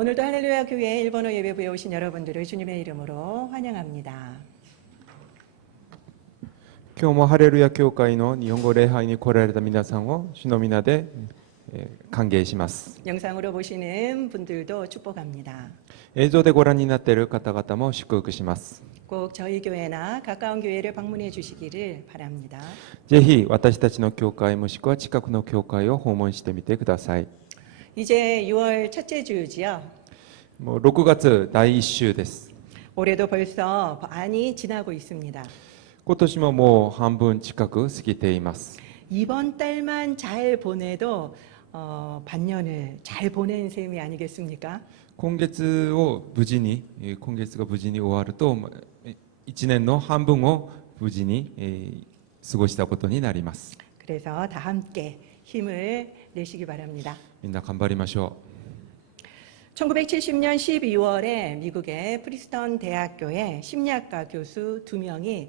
오늘도 할렐루야 교회 일본어 예배부에 오신 여러분들을 주님의 이름으로 환영합니다. 今日もハレルヤ教会の日本語礼拝に来られた皆さんを主の皆で歓迎します。 영상으로 보시는 분들도 축복합니다. 映像でご覧になっている方々も祝福します。 꼭 저희 교회나 가까운 교회를 방문해 주시기를 바랍니다. ぜひ私たちの教会もしくは近くの教会を訪問してみてください。 이제 6월 첫째 주지요. もう6月第1週です。 올해도 벌써 반이 지나고 있습니다. 今年ももう半分近く過ぎています。 이번 달만 잘 보내도 반년을 잘 보낸 셈이 아니겠습니까? 今月が無事に終わると1年の半分を無事に過ごしたことになります。 그래서 다 함께 힘을 내시기 바랍니다. みんな頑張りましょう。 1970년 12월에 미국의 프린스턴 대학교의 심리학과 교수 2명이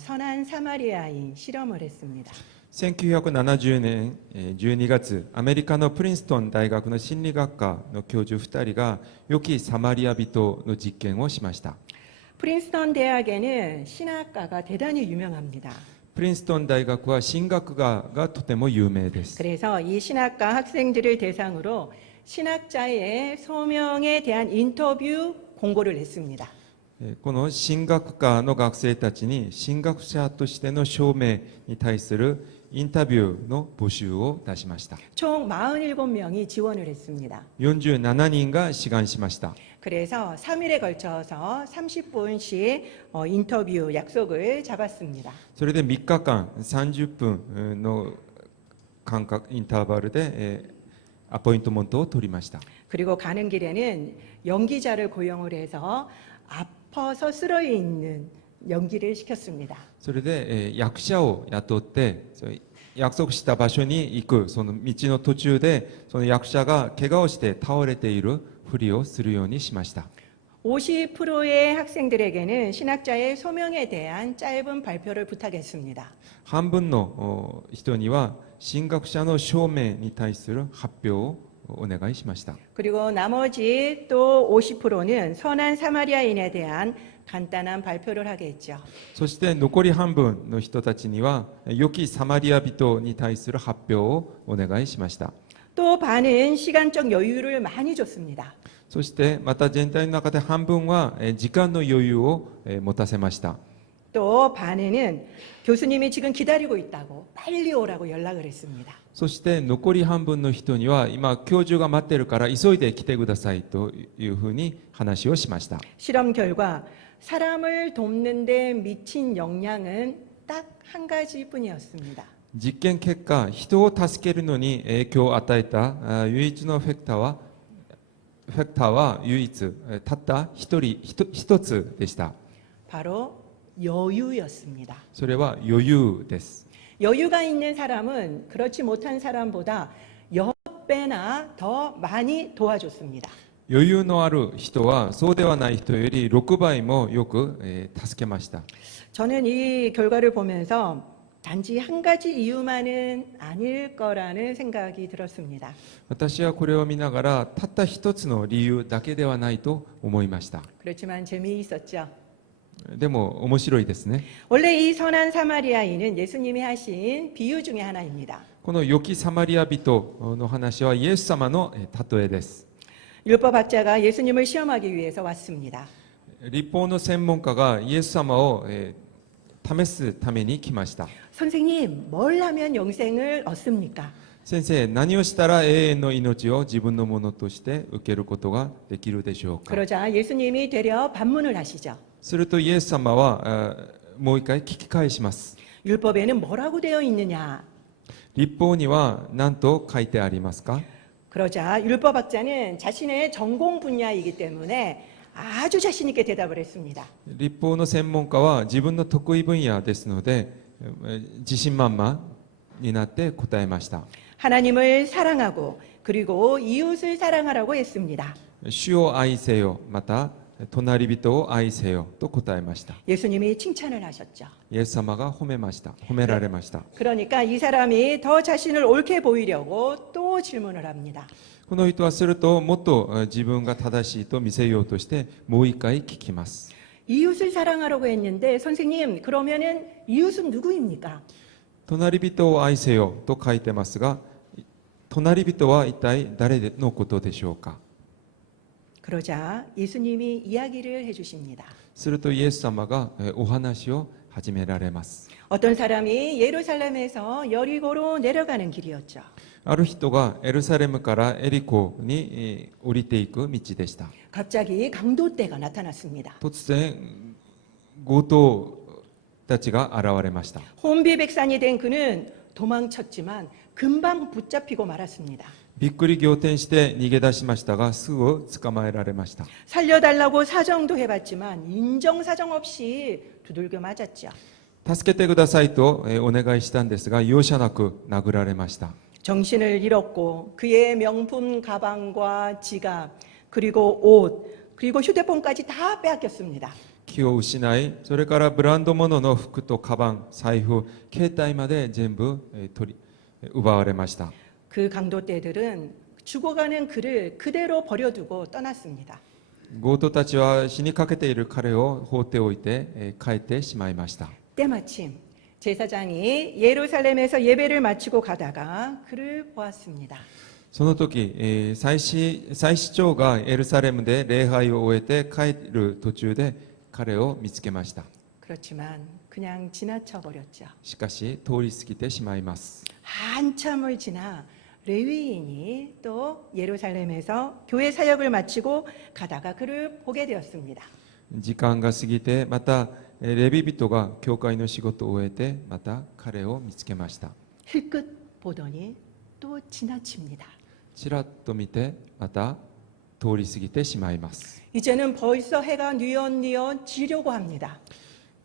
선한 사마리아인 실험을 했습니다. 1970年12月、アメリカのプリンストン大学の心理学科の教授2人が良きサマリア人の実験をしました。 프린스턴 대학에는 신학과가 대단히 유명합니다. プリンストン大学は神学科がとても有名です。 그래서 이 신학과 학생들을 대상으로 신학자의 소명에 대한 인터뷰 공고를 냈습니다. この神学科の学生たちに神学者としての証明に対するインタビューの募集を出しました。 총 47명이 지원을 했습니다. 47人が志願しました。 그래서 3일에 걸쳐서 30분씩 인터뷰 약속을 잡았습니다. それで3日間30分の間隔インターバルでアポイントメントを取りました。 그리고 가는 길에는 연기자를 고용을 해서 아파서 쓰러 있는 연기를 시켰습니다. それで役者を雇って約束した場所に行くその道の途中でその役者が怪我をして倒れているふりをするようにしました。 50%의 학생들에게는 신학자의 소명에 대한 짧은 발표를 부탁했습니다. 半分の人には神学者の証明に対する発表をお願いしました。 그리고 나머지 또 50%는 선한 사마리아인에 대한 간단한 발표를 하겠죠. そして残り半分の人たちには良きサマリア人に対する発表をお願いしました。 또 반은 시간적 여유를 많이 줬습니다. そしてまた全体の中で半分は時間の余裕を持たせました。 또 반에는 교수님이 지금 기다리고 있다고 빨리 오라고 연락을 했습니다. そして残り半分の人には今教授が待ってるから急いで来てくださいというふうに話をしました。 실험 결과 사람을 돕는 데 미친 역량은 딱 한 가지뿐이었습니다. 実験結果、人を助けるのに影響を与えた唯一のフェクターは唯一たった一つでした。 바로 여유였습니다. それは余裕です。 여유가 있는 사람은 그렇지 못한 사람보다 6배나 더 많이 도와줬습니다. 余裕のある人はそうではない人より6倍もよく助けました。 저는 이 결과를 보면서 단지 한 가지 이유만은 아닐 거라는 생각이 들었습니다. 私はこれを見ながらたった一つの理由だけではないと思いました。 그렇지만 재미있었죠. でも面白いですね。 원래 이 선한 사마리아인은 예수님이 하신 비유 중에 하나입니다. この良きサマリア人の話はイエス様の例えです。 율법학자가 예수님을 시험하기 위해서 왔습니다. 立法の専門家がイエス様を試すために来ました。 선생님, 뭘 하면 영생을 얻습니까? 先生、何をしたら永遠の命を自分のものとして受けることができるでしょうか。 그러자 예수님이 되려 반문을 하시죠. するとイエス様はもう一回聞き返します。 율법에는 뭐라고 되어 있느냐? 立法には何と書いてありますか。 그러자 율법학자는 자신의 전공 분야이기 때문에 아주 자신 있게 대답을 했습니다. 立法の専門家は自分の得意分野ですので自信満々になって答えました。 하나님을 사랑하고 그리고 이웃을 사랑하라고 했습니다. 主を愛せよ、また隣人を愛せよと答えました。 예수님이 칭찬을 하셨죠. イエス様が褒められました。 그러니까 이 사람이 더 자신을 옳게 보이려고 또 질문을 합니다. この人はするともっと自分が正しいと見せようとしてもう一回聞きます。 이웃을 사랑하라고 했는데 선생님 그러면은 이웃은 누구입니까? 隣人を愛せよと書いてますが、隣人は一体誰のことでしょうか。 그러자 예수님이 이야기를 해주십니다. するとイエス様がお話を始められます。 어떤 사람이 예루살렘에서 여리고로 내려가는 길이었죠. ある人がエルサレムからエリコに降りていく道でした。 갑자기 강도떼가 나타났습니다. 突然強盗たちが現れました。 혼비백산이 된 그는 도망쳤지만 금방 붙잡히고 말았습니다. びっくり仰天して逃げ出しましたがすぐ捕まえられました。 살려달라고 사정도 해봤지만 인정사정 없이 두들겨 맞았죠. 助けてくださいとお願いしたんですが容赦なく殴られました。 정신을 잃었고 그의 명품 가방과 지갑 그리고 옷 그리고 휴대폰까지 다 빼앗겼습니다. 気を失い、それからブランド物の服とカバン、財布、携帯まで全部奪われました。 그 강도떼들은 죽어가는 그를 그대로 버려두고 떠났습니다. 強盗たちは死にかけている彼を放っておいて帰ってしまいました。 때마침 제사장이 예루살렘에서 예배를 마치고 가다가 그를 보았습니다. その時、祭司長がエルサレムで礼拝を終えて帰る途中で彼を見つけました。 그렇지만 그냥 지나쳐 버렸죠. しかし通り過ぎてしまいます。 한참을 지나 레위인이 또 예루살렘에서 교회 사역을 마치고 가다가 그를 보게 되었습니다. 時間が過ぎてまたレビ人が教会の仕事を終えてまた彼を見つけました。 힐끗 보더니 또 지나칩니다. ちらっと見てまた通り過ぎてしまいます。 이제는 벌써 해가 뉘엿뉘엿 지려고 합니다.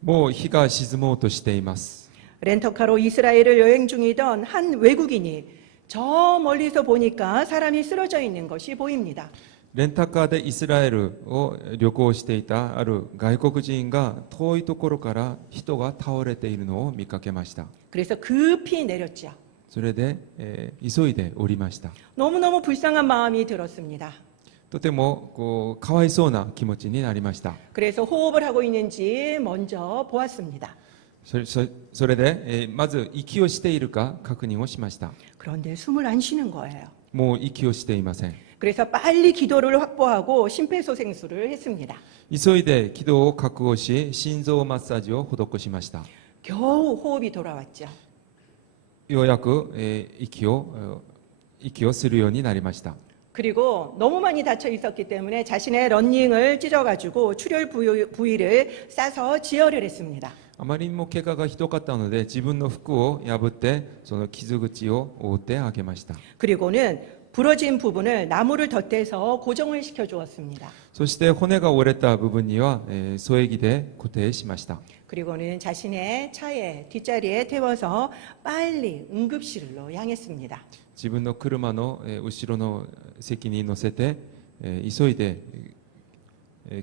もう日が沈もうとしています。 렌터카로 이스라엘을 여행 중이던 한 외국인이 저 멀리서 보니까 사람이 쓰러져 있는 것이 보입니다. レンタカーでイスラエルを旅行していたある外国人が遠いところから人が倒れているのを見かけました。 그래서 급히 내렸죠. それで、急いで降りました。 너무너무 불쌍한 마음이 들었습니다. とてもかわいそうな気持ちになりました。 그래서 호흡을 하고 있는지 먼저 보았습니다. それで、まず息をしているか確認をしました。 그런데 숨을 안 쉬는 거예요. もう息をしていません。 그래서 빨리 기도를 확보하고 심폐소생술을 했습니다. 急いで気道を確保し心臓マッサージを施しました。 겨우 호흡이 돌아왔죠. ようやく、息をするようになりました。 그리고 너무 많이 다쳐 있었기 때문에 자신의 런닝을 찢어가지고 출혈 부위를 싸서 지혈을 했습니다. あまりにも怪我がひどかったので自分の服を破ってその傷口を覆ってあげました。 그리고는 부러진 부분을 나무를 덧대서 고정을 시켜 주었습니다. そして骨が折れた部分には、添え木で固定しました。 그리고는 자신의 차에 뒷자리에 태워서 빨리 응급실로 향했습니다. 自分の車の、後ろの席に乗せて、急いで、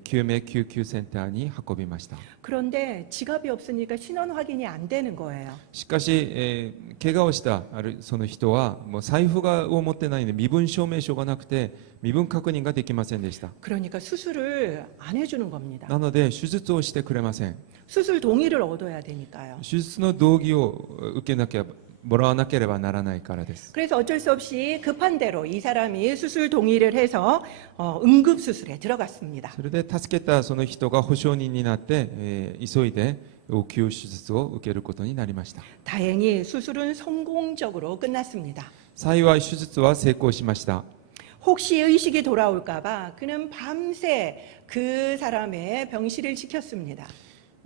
救命救急センターに運びました。 그런데 지갑이 없으니까 신원 확인이 안 되는 거예요. しかし、怪我をしたその人はもう財布を持ってないので身分証明書がなくて身分確認ができませんでした。 그러니까 수술을 안 해주는 겁니다. なので手術をしてくれません。 수술 동의를 얻어야 되니까요. 手術の同意を受けなきゃもらわなければならないからです。 그래서 어쩔 수 없이 급한 대로 이 사람이 수술 동의를 해서 응급수술에 들어갔습니다. それで助けたその人が保証人になって、急いで応急手術を受けることになりました。 다행히 수술은 성공적으로 끝났습니다. 幸い手術は成功しました。 혹시 의식이 돌아올까봐 그는 밤새 그 사람의 병실을 지켰습니다.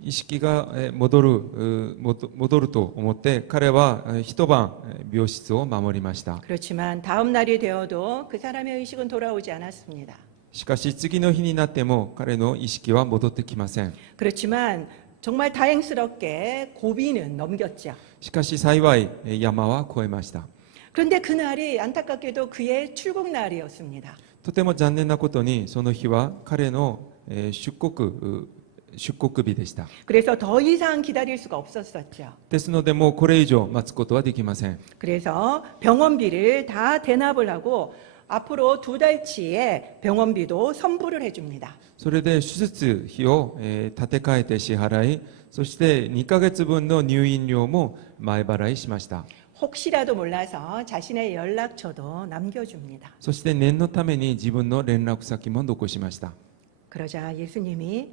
意識が戻ると思って彼は一晩病室を守りました。 그렇지만 다음 날이 되어도 그 사람의 의식은 돌아오지 않았습니다. しかし次の日になっても彼の意識は戻ってきません。 그렇지만 정말 다행스럽게 고비는 넘겼죠. しかし幸い山は越えました。 그런데 그날이 안타깝게도 그의 출국 날이었습니다. とても残念なことにその日は彼の出国日でした。 그래서 더 이상 기다릴 수가 없었었죠. ですのでもうこれ以上待つことはできません。 그래서 병원비를 다 대납을 하고 앞으로 2달치의 병원비도 선불을 해줍니다. それで手術費を立て替えて支払い、そして2ヶ月分の入院料も前払いしました。 혹시라도 몰라서 자신의 연락처도 남겨줍니다. そして念のために自分の連絡先も残しました。 그러자 예수님이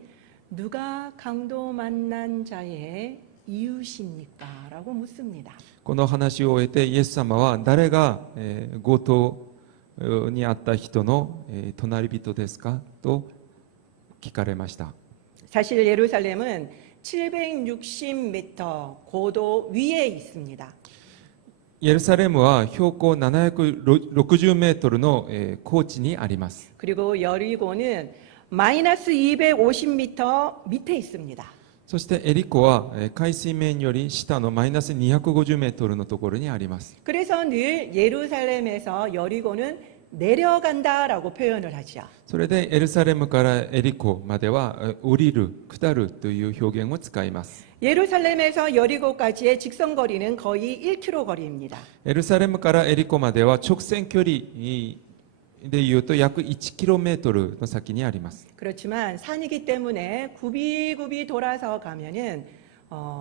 누가 강도 만난 자의 이웃입니까? 라고 묻습니다. この話を終えてイエス様は誰が強盗にあった人の隣人ですかと聞かれました。 사실 예루살렘은 760m 고도 위에 있습니다. エルサレムは標高760メートルの高地にあります。 그리고 여리고는 마이너스 250m 밑에 있습니다. そしてエリコは海水面より下のマイナス250メートルのところにあります。 그래서 늘 예루살렘에서 여리고는 내려간다라고 표현을 하죠. それでエルサレムからエリコまでは降りる、下るという表現を使います。 예루살렘에서 여리고까지의 직선 거리는 거의 1km 거리입니다. エルサレムからエリコまでは直線距離でいうと約 1km の先にあります。 그렇지만 산이기 때문에 굽이굽이 돌아서 가면은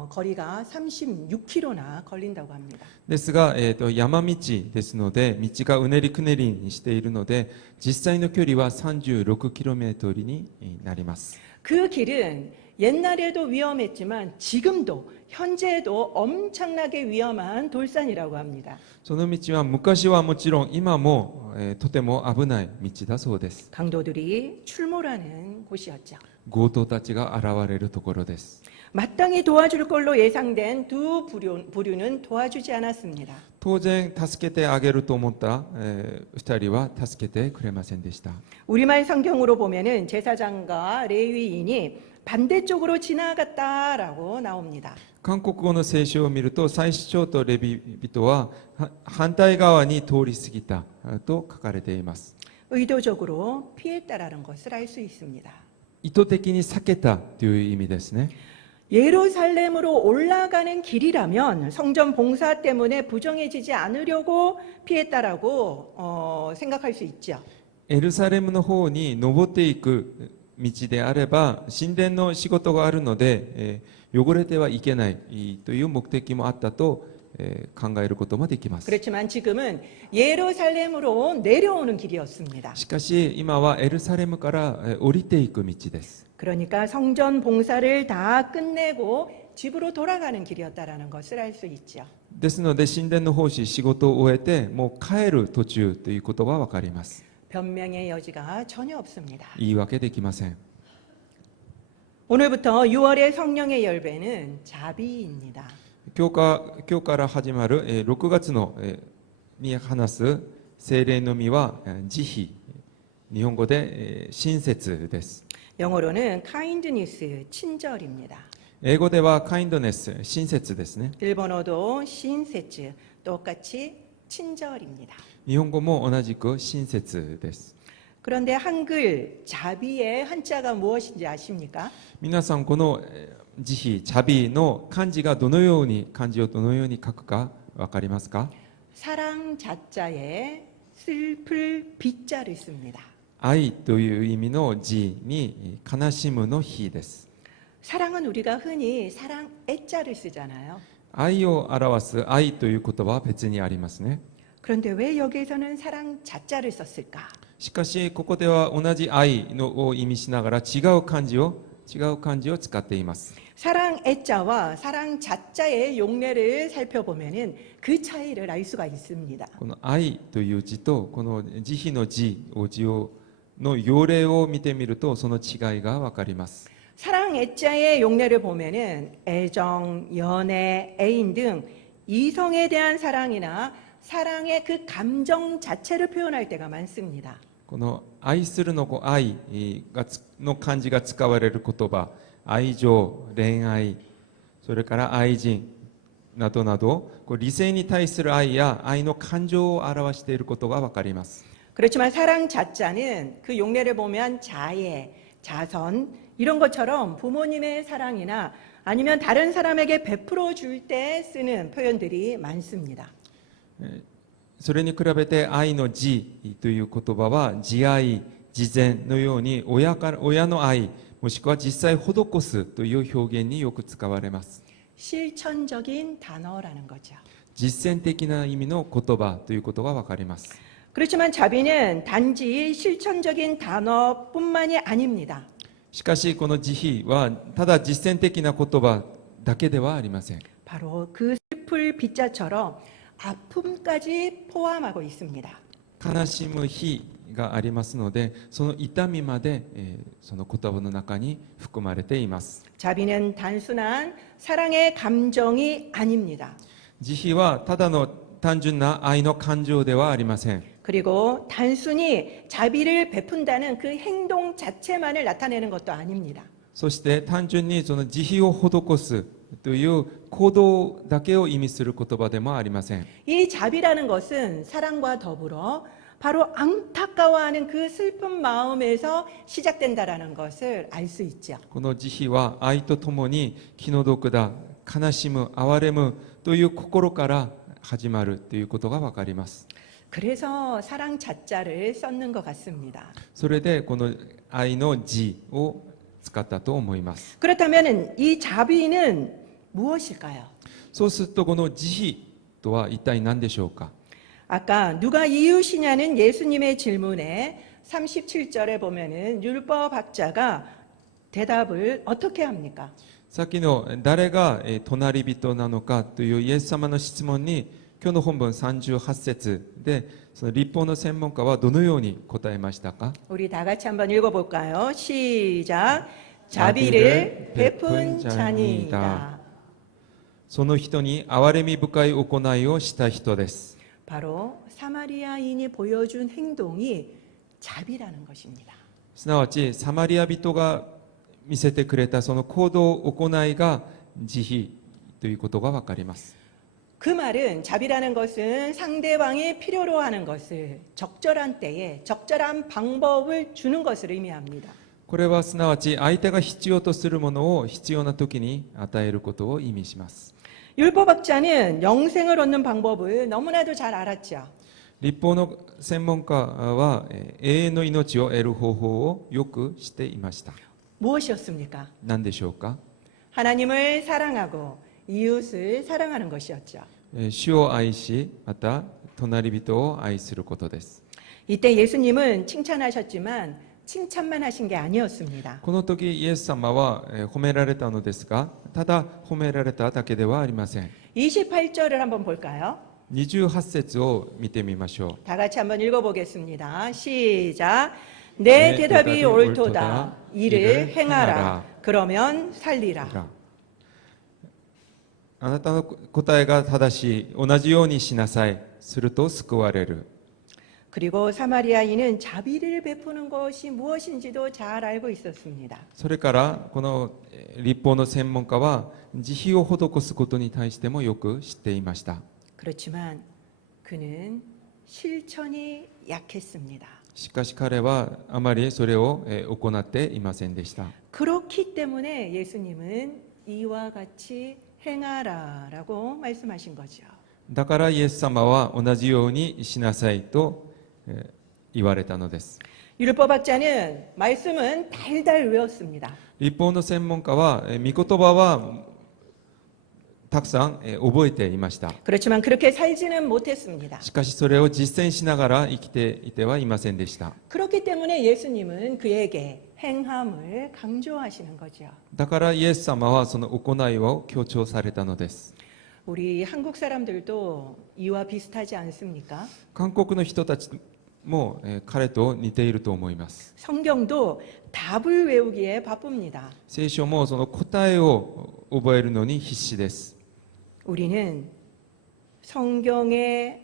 거리가 36km나 걸린다고 합니다. ですが、山道ですので道がうねりくねりにしているので実際の距離は 36km になります。 그 길은 옛날에도 위험했지만 지금도 현재도 엄청나게 위험한 돌산이라고 합니다. その道は昔はもちろん今も、とても危ない道だそうです。 강도들이 출몰하는 곳이었죠. 強盗たちが現れるところです。 마땅히 도와줄 걸로 예상된 두 부류는 도와주지 않았습니다. 当然助けてあげると思った、2人は助けてくれませんでした。 우리말 성경으로 보면은 제사장과 레위인이 반대쪽으로 지나갔다라고 나옵니다. 韓国語の聖書を見ると祭司長とレビ人は反対側に通り過ぎたと書かれています。 의도적으로 피했다라는 것을 알 수 있습니다. 意図的に避けたという意味ですね。 예루살렘으로 올라가는 길이라면 성전 봉사 때문에 부정해지지 않으려고 피했다라고 생각할 수 있죠. エルサレムの方に登っていく道であれば神殿の仕事があるので、汚れてはいけないという目的もあったと、考えることもできます。 그렇지만 지금은 예루살렘으로 내려오는 길이었습니다. しかし今はエルサレムから降りていく道です。 그러니까 성전 봉사를 다 끝내고 집으로 돌아가는 길이었다라는 것을 알 수 있죠. ですので神殿の奉仕仕事を終えてもう帰る途中ということは分かります。 변명의 여지가 전혀 없습니다. 言い訳できません。 오늘부터 6월의 성령의 열배는 자비입니다. 今日から始まる6月のに話す聖霊の実は慈悲、日本語で親切です。 영어로는 kindness, 친절입니다. 英語ではカインドネス、親切ですね。 일본어도 신세츠, 똑같이 친절입니다. 日本語も同じく親切です。 그런데 한글 자비의 한자가 무엇인지 아십니까? 皆さんこの慈悲、茶美の漢字が漢字をどのように書くか分かりますか？ 사랑 자자에 슬플 비자를 씁니다. 愛という意味の字に悲しむの日です。 사랑은 우리가 흔히 사랑 애자를 쓰잖아요. 愛を表す愛という言葉は別にありますね。 그런데 왜 여기에서는 사랑 자자를 썼을까? しかしここでは同じ愛を意味しながら違う漢字を使っています。 사랑 애자와 사랑 자자의 용례를 살펴보면은 그 차이를 알 수가 있습니다. この愛という字とこの慈悲の字の要例を見てみるとその違いが分かります。 사랑 애자의 용례를 보면은 애정, 연애, 애인 등 이성에 대한 사랑이나 사랑의 그 감정 자체를 표현할 때가 많습니다. この愛するの愛の漢字が使われる言葉、愛情、恋愛、それから愛人などなど、理性に対する愛や愛の感情を表していることがわかります。 그렇지만 사랑 자자는 그 용례를 보면 자애, 자선 이런 것처럼 부모님의 사랑이나 아니면 다른 사람에게 베풀어 줄 때 쓰는 표현들이 많습니다. それに比べて愛の慈という言葉は慈愛、慈善のように親の愛もしくは実際施すという表現によく使われます。 실천적인 단어라는 거죠. 実践的な意味の言葉ということがわかります。 그렇지만 자비는 단지 실천적인 단어뿐만이 아닙니다. しかしこの慈悲はただ実践的な言葉だけではありません。 바로 그 슬플 빗자처럼 아픔까지 포함하고 있습니다. 悲しむ日がありますので、その痛みまで、その言葉の中に含まれています。 자비는 단순한 사랑의 감정이 아닙니다. 慈悲はただの単純な愛の感情ではありません。 그리고 단순히 자비를 베푼다는 그 행동 자체만을 나타내는 것도 아닙니다. そして単純にその慈悲を施すという行動だけを意味する言葉でもありません。 이 자비라는 것은 사랑과 더불어 바로 안타까워하는 그 슬픈 마음에서 시작된다라는 것을 알 수 있죠. この慈悲は愛とともに気の毒だ、悲しむ、憐れむという心から始まるということがわかります。 그래서 사랑 자자를 썼는 것 같습니다. それでこの愛の慈を使ったと思います。 그렇다면 이 자비는 무엇일까요? そうするとこの慈悲とは一体何でしょうか。 아까 누가 이웃이냐는 예수님의 질문에 37절에 보면은 율법학자가 대답을 어떻게 합니까? さっきの誰が隣人なのかというイエス様の質問に今日の本文38節でその立法の専門家はどのように答えましたか。 우리 다 같이 한번 읽어볼까요? 시작. 자비를 베푼 자니이다. その人に憐れみ深い行いをした人です。 바로 사마리아인이 보여준 행동이 자비라는 것입니다. すなわちサマリア人が見せてくれたその行動行いが慈悲ということがわかります。 그 말은 자비라는 것은 상대방이 필요로 하는 것을 적절한 때에 적절한 방법을 주는 것을 의미합니다. これはすなわち相手が必要とするものを必要な時に与えることを意味します。 율법학자는 영생을 얻는 방법을 너무나도 잘 알았죠. 立法の専門家は永遠の命を得る方法をよく知っていました。 무엇이었습니까? 何でしょうか。 하나님을 사랑하고 이웃을 사랑하는 것이었죠. 主を愛しまた隣人を愛することです。 이때 예수님은 칭찬하셨지만 칭찬만 하신 게 아니었습니다. この時イエス様は褒められたのですが、ただ褒められただけではありません。 28절을 한번 볼까요? 28節を見てみましょう。 다 같이 한번 읽어보겠습니다. 시작. 내 대답이 옳도다. 이를 행하라. 그러면 살리라. あなたの答えが正しい。同じようにしなさい。すると救われる。 그리고 사마리아인은 자비를 베푸는 것이 무엇인지도 잘 알고 있었습니다. それからこの立法の専門家は慈悲を施すことに対してもよく知っていました。 그렇지만 그는 실천이 약했습니다. しかし彼はあまりそれを行っていませんでした。 그렇기 때문에 예수님은 이와 같이 행하라라고 말씀하신 거죠. だからイエス様は同じようにしなさいと言われたのです。 율법학자는 말씀은 달달 외웠습니다. 立法の専門家は御言葉はたくさん覚えていました。 그렇지만 그렇게 살지는 못했습니다. しかしそれを実践しながら生きていてはいませんでした。 그렇기 때문에 예수님은 그에게 행함을 강조하시는 거죠. だからイエス様はその行いを強調されたのです。 우리 한국 사람들도 이와 비슷하지 않습니까? 韓国の人たちも彼と似ていると思います。 성경도 답을 외우기에 바쁩니다. 聖書もその答えを覚えるのに必死です。 우리는 성경의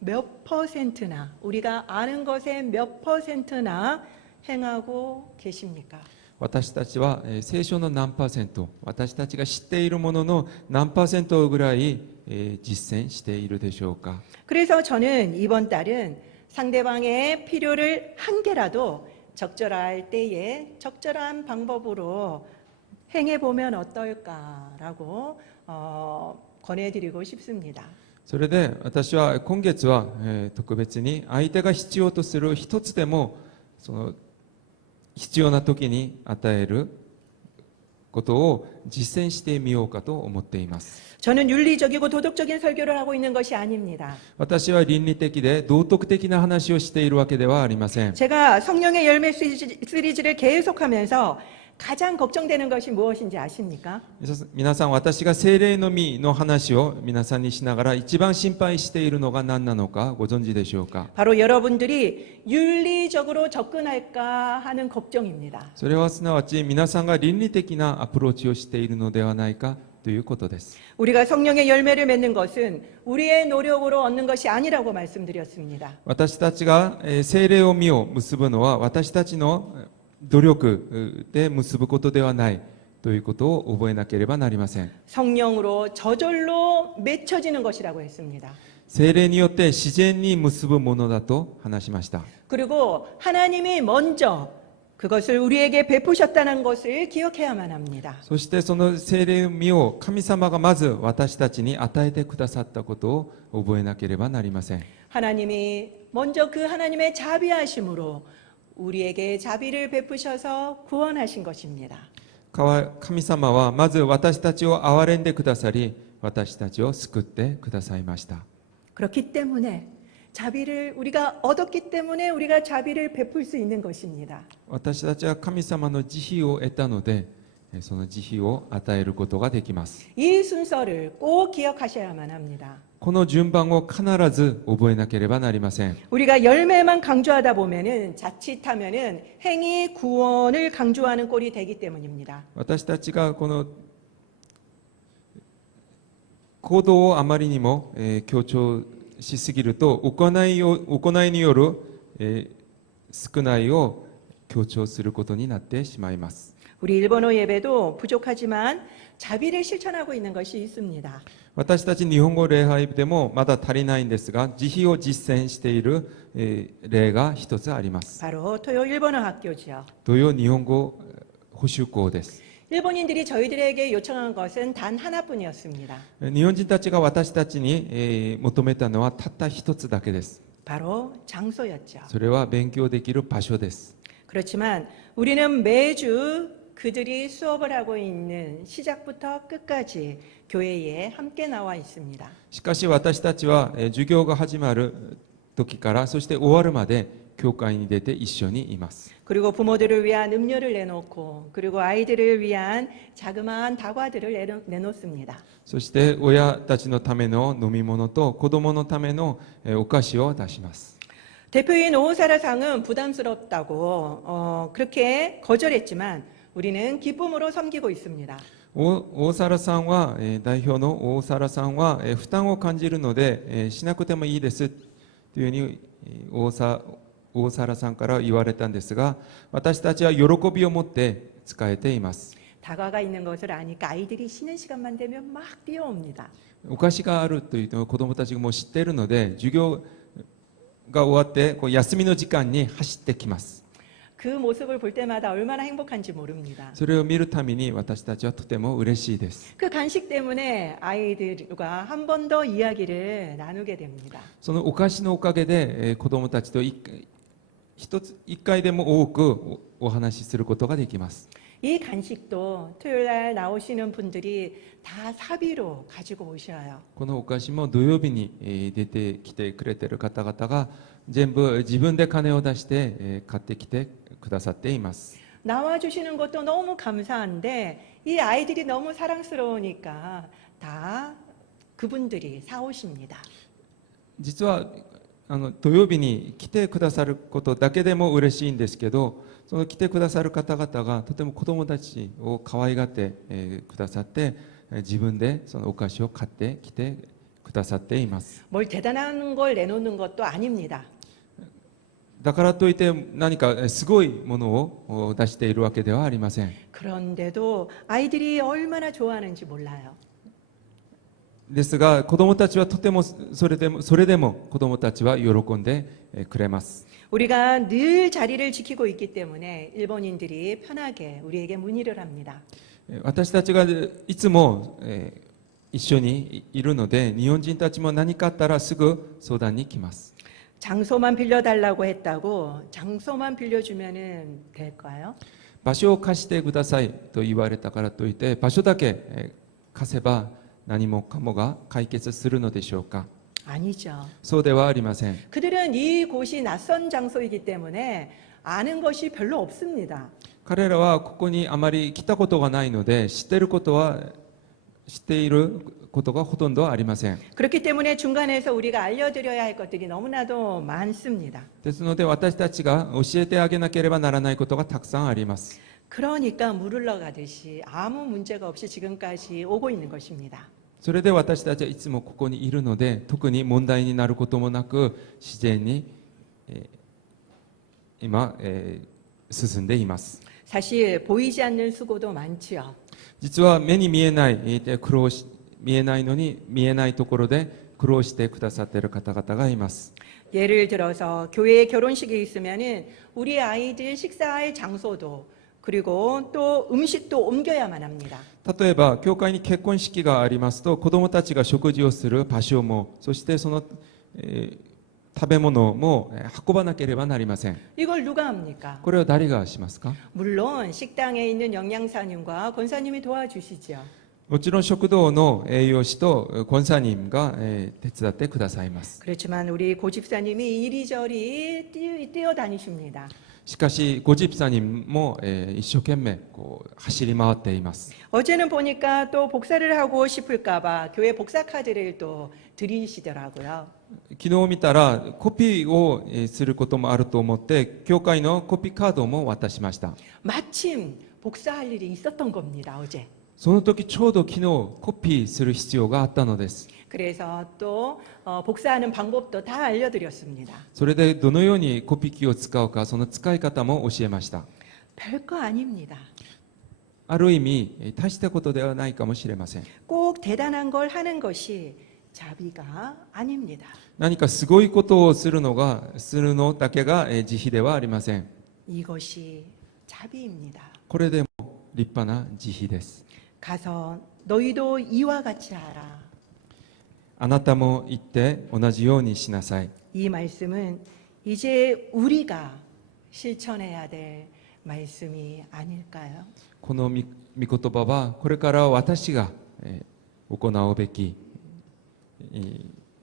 몇 퍼센트나 우리가 아는 것의 몇 퍼센트나 행하고 계십니까? 私たちは聖書の何パーセント、私たちが知っているものの何パーセントぐらい実践しているでしょうか。 그래서 저는 이번 달은 상대방의 필요를 한 개라도 적절할 때에 적절한 방법으로 행해보면 어떨까라고 권해드리고 싶습니다. それで私は今月は、特別に相手が必要とする一つでもその必要な時に与えることを実践してみようかと思っています。 저는 윤리적이고 도덕적인 설교를 하고 있는 것이 아닙니다. 私は倫理的で道徳的な話をしているわけではありません。 제가 성령의 열매 시리즈를 계속하면서 가장 걱정되는 것이 무엇인지 아십니까? 皆さん、私が聖霊の実の話を皆さんにしながら一番心配しているのが何なのかご存知でしょうか。 바로 여러분들이 윤리적으로 접근할까 하는 걱정입니다. それはすなわち皆さんが倫理的なアプローチをしているのではないかということです。 우리가 성령의 열매를 맺는 것은 우리의 노력으로 얻는 것이 아니라고 말씀드렸습니다. 私たちが聖霊を実を結ぶのは私たちの努力で結ぶことではないということを覚えなければなりません。 성령으로 저절로 맺혀지는 것이라고 했습니다. 聖霊によって自然に結ぶものだと話しました。 그리고 하나님이 먼저 그것을 우리에게 베푸셨다는 것을 기억해야만 합니다. そしてその聖霊の実を神様がまず私たちに与えてくださったことを覚えなければなりません。 하나님이 먼저 그 하나님의 자비하심으로 우리에게 자비를 베푸셔서 구원하신 것입니다. 神様はまず私たちを憐れんでくださり、私たちを救ってくださいました。 그렇기 때문에 자비를 우리가 얻었기 때문에 우리가 자비를 베풀 수 있는 것입니다. 私たちは神様の慈悲を得たので、その慈悲を与えることができます。 이 순서를 꼭 기억하셔야만 합니다. この順番を必ず覚えなければなりません。 우리가 열매만 강조하다 보면은 자칫하면은 행위 구원을 강조하는 꼴이 되기 때문입니다. 私たちがこの行動をあまりにも、強調しすぎると行いによる、少ないを強調することになってしまいます。 우리 일본어 예배도 부족하지만 자비를 실천하고 있는 것이 있습니다. 私たち日本語礼拝でもまだ足りないんですが、慈悲を実践している、例が一つあります。 바로 토요 일본어 학교지요. 土曜日本語補習校です。 일본인들이 저희들에게 요청한 것은 단 하나뿐이었습니다. 日本人たちが私たちに、求めたのはたった一つだけです。 바로 장소였죠. それは勉強できる場所です。 그렇지만 우리는 매주 그들이 수업을 하고 있는 시작부터 끝까지 교회에 함께 나와 있습니다. しかし私たちは、授業が始まる時からそして終わるまで教会に出て一緒にいます。 그리고 부모들을 위한 음료를 내놓고 그리고 아이들을 위한 자그마한 다과들을 내놓습니다. そして親たちのための飲み物と子供のための、お菓子を出します。 대표인 오사라상은 부담스럽다고 그렇게 거절했지만 우리는 기쁨으로 섬기고 있습니다. 大皿さんは、代表の大皿さんは、負担を感じるので、しなくてもいいですというふうに、大皿さんから言われたんですが、私たちは喜びを持って使えています。 다과가 있는 것을 아니까 아이들이 쉬는 시간만 되면 막 뛰어옵니다. お菓子があるというのを子供たちがもう知っているので、授業が終わってこう休みの時間に走ってきます。 그 모습을 볼 때마다 얼마나 행복한지 모릅니다. それを見るために私たちはとても嬉しいです。 그 간식 때문에 아이들과 한 번 더 이야기를 나누게 됩니다. そのお菓子のおかげで、子供たちと一回でも多くお話しすることができます。 이 간식도 토요일 날 나오시는 분들이 다 사비로 가지고 오셔요. このお菓子も土曜日に出てきてくれている方々が全部自分で金を出して買ってきてくださっています。 나와 주시는 것도 너무 감사한데 이 아이들이 너무 사랑스러우니까 다 그분들이 사오십니다. 実は土曜日に来てくださることだけでも嬉しいんですけど、その来てくださる方々がとても子どもたちを可愛がって、くださって自分でそのお菓子を買ってきてくださっています。 뭘 대단한 걸 내놓는 것도 아닙니다. だからといって何かすごいものを出しているわけではありません。 그런데도 아이들이 얼마나 좋아하는지 몰라요. ですが子供たちはとてもそれでも子供たちは喜んでくれます。 우리가 늘 자리를 지키고 있기 때문에 일본인들이 편하게 우리에게 문의를 합니다. 私たちがいつも一緒にいるので日本人たちも何かあったらすぐ相談に来ます。 장소만 빌려달라고 했다고 장소만 빌려주면은 될까요? 場所を貸してくださいと言われたからといって場所だけ貸せば何もかもが解決するのでしょうか。 아니죠. そうではありません。 그들은 이곳이 낯선 장소이기 때문에 아는 것이 별로 없습니다. 彼らはここにあまり来たことがないので知っていることがほとんどありません。 그렇기 때문에 중간에서 우리가 알려드려야 할 것들이 너무나도 많습니다. ですので私たちが教えてあげなければならないことがたくさんあります。 그러니까 물 흘러가듯이 아무 문제가 없이 지금까지 오고 있는 것입니다. それで私たちはいつもここにいるので特に問題になることもなく自然に今進んでいます。 사실 보이지 않는 수고도 많지요. 実は目に見えない見えないのに見えないところで苦労してくださっている方々がいます。 예를 들어서 교회에 결혼식이 있으면은 우리 아이들 식사할 장소도 그리고 또 음식도 옮겨야만 합니다. 例えば教会に結婚式がありますと子どもたちが食事をする場所もそしてその、食べ物も運ばなければなりません。 이걸 누가 합니까? これは誰がしますか？ 물론 식당에 있는 영양사님과 권사님이 도와주시죠. もちろん食堂の栄養士と권사님が手伝ってくださいます。 그렇지만 우리 고집사님이 이리저리 뛰어다니십니다. しかしご집사님も一生懸命走り回っています。 어제는 보니까 또 복사를 하고 싶을까봐 교회 복사 카드를 또 드리시더라고요. 昨日見たらコピーをすることもあると思って教会のコピーカードも渡しました。 마침 복사할 일이 있었던 겁니다, 어제. その時ちょうど昨日コピーする必要があったのです。 그래서 또 복사하는 방법도 다 알려드렸습니다. それでどのようにコピー機を使うかその使い方も教えました。 별거 아닙니다. ある意味大したことではないかもしれません。 꼭 대단한 걸 하는 것이 자비가 아닙니다. 何かすごいことをするのだけが慈悲ではありません。 이것이 자비입니다. これでも立派な慈悲です。 가서 너희도 이와 같이 하라. あなたも行って同じようにしなさい。 이 말씀은 이제 우리가 실천해야 될 말씀이 아닐까요? この御言葉はこれから私が行うべき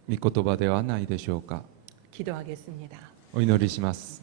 御言葉ではないでしょうか。 기도하겠습니다. お祈りします。